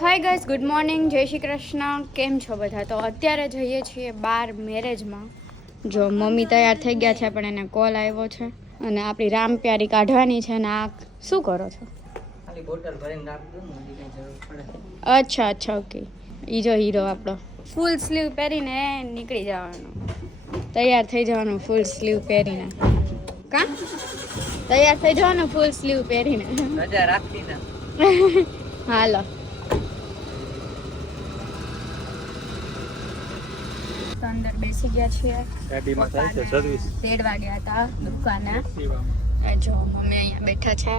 Hi guys, good morning, જય શ્રી કૃષ્ણ. કેમ છો બધા? તો અત્યારે જઈએ છીએ બહાર મેરેજમાં. જો મમ્મી તૈયાર થઈ ગયા છે, પણ એને કોલ આવ્યો છે અને આપણી રામપ્યારી કાઢવાની છે. ને આ શું કરો છો? અચ્છા, ઓકે. ઈ જો હીરો આપણો ફૂલ સ્લીવ પહેરીને નીકળી જવાનું, તૈયાર થઈ જવાનું ફૂલ સ્લીવ પહેરીને. કા તૈયાર થઈ જવાનું ફૂલ સ્લીવ પહેરીને. મજા રાખતી ને. હાલો. અંદર બેસી ગયા છીએ. ગાડીમાં થાય છે સર્વિસ. 13 વાગ્યા હતા દુકાને. જો મમ્મી અહીંયા બેઠા છે,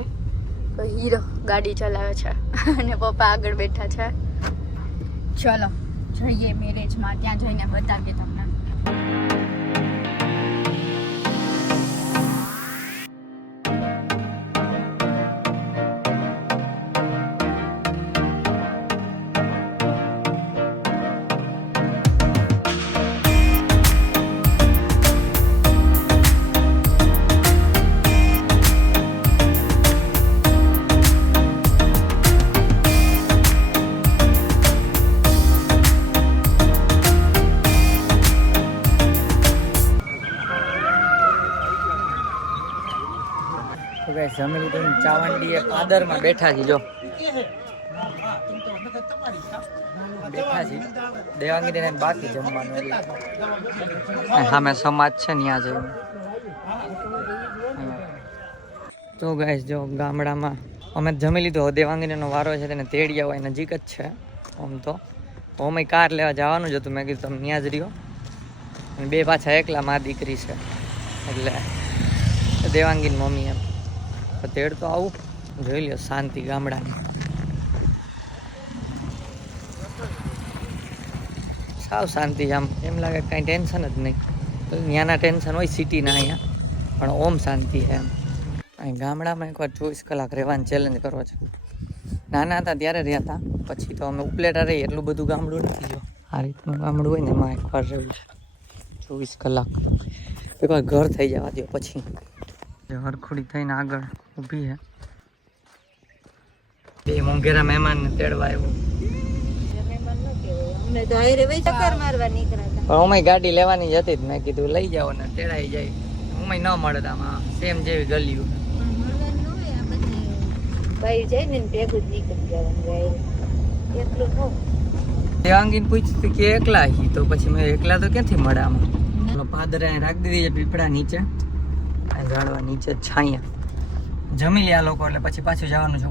તો હીરો ગાડી ચલાવે છે અને પપ્પા આગળ બેઠા છે. ચલો જઈએ મેરેજમાં, ત્યાં જઈને બતાવીએ તમને. જમી લીધું. ચાવંડી પાદરમાં બેઠા છીએ. જો બેઠા છીએ. દેવાંગી બાકી જમવાનું. સામે સમાજ છે ને ત્યાં જઈને. તો ગાઈસ જો ગામડામાં અમે જમી લીધું. દેવાંગીનો વારો છે, તેને તેડી આવો. નજીક જ છે આમ તો. અમે કાર લેવા જવાનું જ હતું. મેં કીધું તમે ત્યાં જ રહ્યો. અને બે પાછા એકલા માં દીકરી છે, એટલે દેવાંગીની મમ્મી એમ તેડ તો આવું. જોઈ લ્યો શાંતિ ગામડાની. સાવ શાંતિ. આમ એમ લાગે કાંઈ ટેન્શન જ નહીં. ત્યાંના ટેન્શન હોય સિટીના, અહીંયા પણ ઓમ શાંતિ છે એમ. અહીં ગામડામાં એકવાર 24 કલાક રહેવાની ચેલેન્જ કરવો છે. નાના હતા ત્યારે રહ્યા હતા, પછી તો અમે ઉપલેટા રહીએ. એટલું બધું ગામડું નથી. જો આ રીતનું ગામડું હોય ને, એમાં એકવાર રહેવું છે 24 કલાક. એકવાર ઘર થઈ જવા દો પછી. હરખુડી થઈને આગળ ઊભી છે. બે મોંઘેરા મહેમાનને તેડવા આવ્યો. પણ અમે ગાડી લેવાની જ હતી. મેં કીધું લઈ જાઓ ને તેડાઈ જાય. અમે ન મળે આમાં સેમ જેવી ગલ્યું. દેવાંગીને પૂછતી કે એકલા હી, તો પછી મેં એકલા તો ક્યાંથી મળે આમાં. પાદર રાખી દીધી છે પીપળા નીચે, ઝાડવા નીચે છાંયા. જમી લે આ લોકો, એટલે પછી પાછું જવાનું છે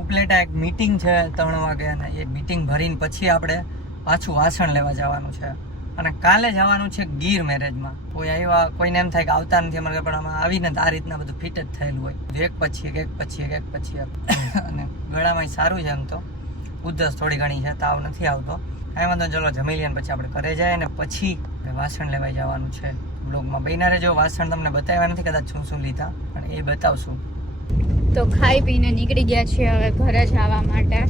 ઉપલેટા એક મીટિંગ છે 3 વાગે, અને એ મીટિંગ ભરીને પછી આપણે પાછું વાસણ લેવા જવાનું છે. અને કાલે જવાનું છે ગીર મેરેજમાં. કોઈ આવ્યા, કોઈને એમ થાય કે આવતા નથી અમારે, પણ આમાં આવીને આ રીતના બધું ફિટ જ થયેલું હોય, એક પછી એક અને ગળામાં સારું છે. એમ તો ઉધરસ થોડી ઘણી છે, તાવ નથી આવતો. કાંઈ વાંધો. ચલો જમી લઈએ, પછી આપણે ઘરે જાય ને પછી વાસણ લેવા જવાનું છે. બ્લોગમાં બન્યા રહેજો. વાસણ તમને બતાવ્યા નથી કદાચ શું લીધા, પણ એ બતાવશું. તો ખાઈ પીને નીકળી ગયા છીએ હવે ઘરે જવા માટે.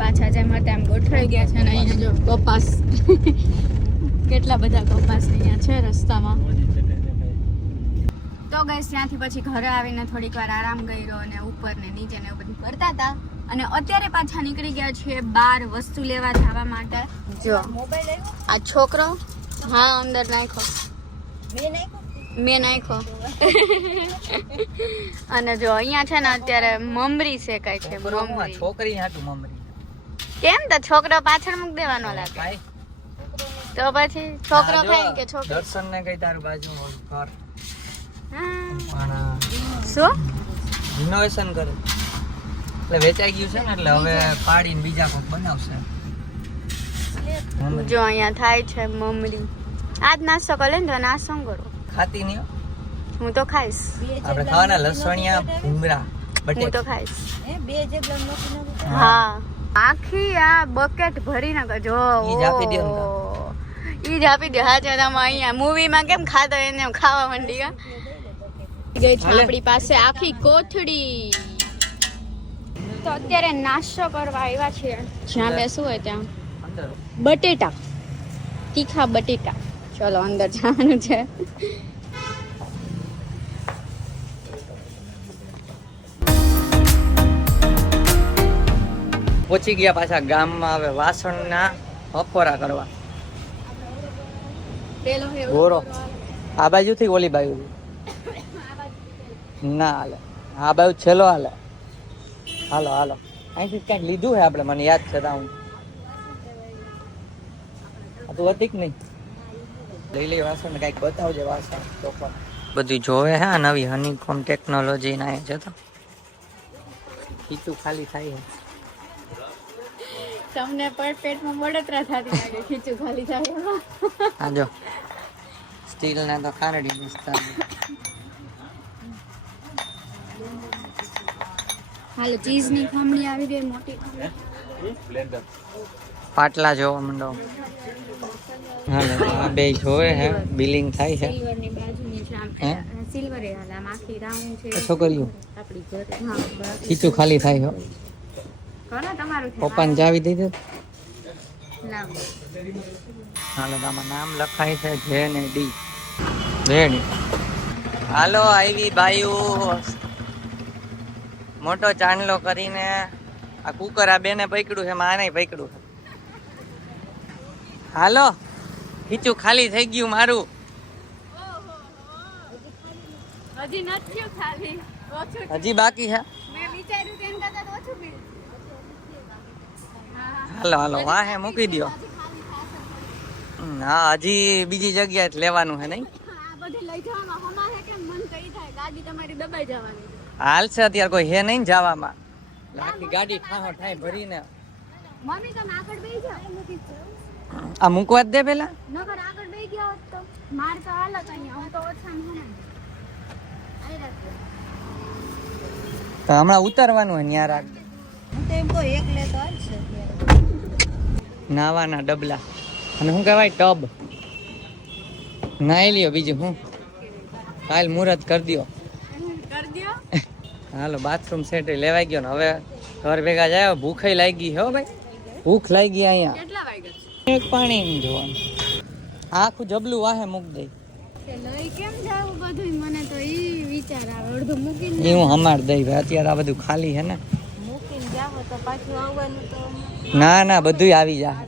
પાછા જેમ હતા એમ ગોઠવાઈ ગયા છે. અને અહીંયા જો કપાસ કેટલા બધા કપાસ અહીંયા છે રસ્તામાં. તો ગાઈસ ત્યાંથી પછી ઘરે આવીને થોડીક વાર આરામ કર્યો, અને ઉપર ને નીચે ને એવું બધું કરતા હતા. અને અત્યારે પાછા નીકળી ગયા છીએ બહાર વસ્તુ લેવા જવા માટે. જો આ છોકરો, હા અંદર નાખો, મેં નાખ્યો. અને જો અહીંયા છે ને અત્યારે મમરી શેકાય છે. છોકરી હાટું મમરી. કેમ? તો છોકરો પાછળ મૂક દેવાનો લાગે. તો પછી છોકરો ખાય કે છોકરી? દર્શન ને કઈ તારું બાજુ ઘર શું રિનોવેશન કરે એટલે વેચાઈ ગયું છે ને, એટલે હવે પાડીને બીજા કોક બનાવશે. જો અહીંયા થાય છે મમરી. આજ નાસ્તો કરે ને, તો નાસ્તો કરો. ખાતી નહીં? હું તો ખાઈશ. આપણે ખાવાના લસણિયા ભૂંગળા હું તો ખાઈશ. હા, આખી આ બકેટ ભરીને જો ઈ જ આપી દો ને. ઈ જ આપી દો. હા, તમે અહીંયા મૂવીમાં કેમ ખાતો એને ખાવા માંડી ગયા. ગઈ છે આપણી પાસે આખી કોથળી. તો અત્યારે નાસ્તો કરવા આવ્યા છીએ. જ્યાં બેસવું હોય ત્યાં. બટેટા, તીખા બટેટા. ચલો અંદર જવાનું છે. પહોંચી ગયા પાછા ગામમાં. હવે વાસણના બપોરા કરવા. પેલો હે ગોરો આ બાજુથી ઓલી બાજુ ના હાલે, આ બાજુ છેલ્લો હાલે. હાલો હાલો, અહીંથી કંઈક લીધું હે આપણે, મને યાદ છે. હું તું હતી કે નહીં? લઈ લઈ વાસણ, કંઈક બતાવજે વાસણ. બધું જોવે હે નવી હનીકોમ ટેકનોલોજી ના છે. તો ખીચું ખાલી થાય છે. તમને પણ પેટમાં બળતરા થતી લાગે, ખીચું ખાલી થાય. હા જો સ્ટીલ ના તો ખારડી વિસ્તાર. હાલો ચીઝ ની ખમણી આવી ગઈ, મોટી પાટલા જોવા મંડો. હાલો આ બે જોવે હે, બિલિંગ થાય છે. સિલ્વર ની બાજુની છે, આમ હે સિલ્વર એ હાલ આમ આખી રાઉન્ડ છે. છોકરીઓ આપણી ઘરે હા ખીચું ખાલી થાય છે. કોને તમારું છે? પપ્પાને ચાવી દઈ દે. લાવો. હાલો આમાં નામ લખાય છે જે ને ડી. રેડી. હાલો આવી બાયુ મોટો ચાંદલો કરીને આ કુકર આ બેને પકડ્યું છે, માને પકડ્યું છે. હાલો ખીચું ખાલી થઈ ગયું મારું. હજી નથી ખાલી, ઓછું હજી બાકી છે. મેં વિચાર્યું તેમ કરતા તો ઓછું બિલ. હાલો હાલો વાહે મૂકી દો. હા હજી બીજી જગ્યાએ લેવાનું છે નહીં? આ બધે લઈ જવામાં હમા હે કે મન કઈ થાય, ગાડી તમારી દબાઈ જવાની. હાલશે અત્યારે કોઈ હે નહીં જવામાં. આખી ગાડી ઠાહો ઠાઈ ભરીને. મમ્મી તમે આગળ બેસી જાઓ. આ મૂકવા જ દે પેલા. નકર આગળ બેસી ગયા હોત તો માર તો હાલત અહીંયા, હું તો ઓછામાં હમણાં આઈ રાખજો. તો હમણાં ઉતારવાનું હોય ન્યા રાખ. હું તો એમ કહું એક લે તો હાલશે. નાવાના ડબલા અને શું કહેવાય ટબ. નાઈ લ્યો બીજું હું. કાલ મુહૂર્ત કરી દ્યો. કર દ્યો. હાલો બાથરૂમ સેટ લેવાઈ ગયો ને હવે ઘર ભેગા જાય. ભૂખે લાગી હો ભાઈ, ભૂખ લાગી અહીંયા. કેટલા વાગ્યા એક પાણી જોવાનું આખું જબલું વાહે મૂક દે. છે? લઈ કેમ જાવું બધું, મને તો ઈ વિચાર આવે. અડધું મૂકીને એ હું હમાર દઈ ભાઈ, અત્યારે આ બધું ખાલી છે ને. મૂકીને જાવ તો પાછું આવવાનું તો ના ના બધું આવી જાય.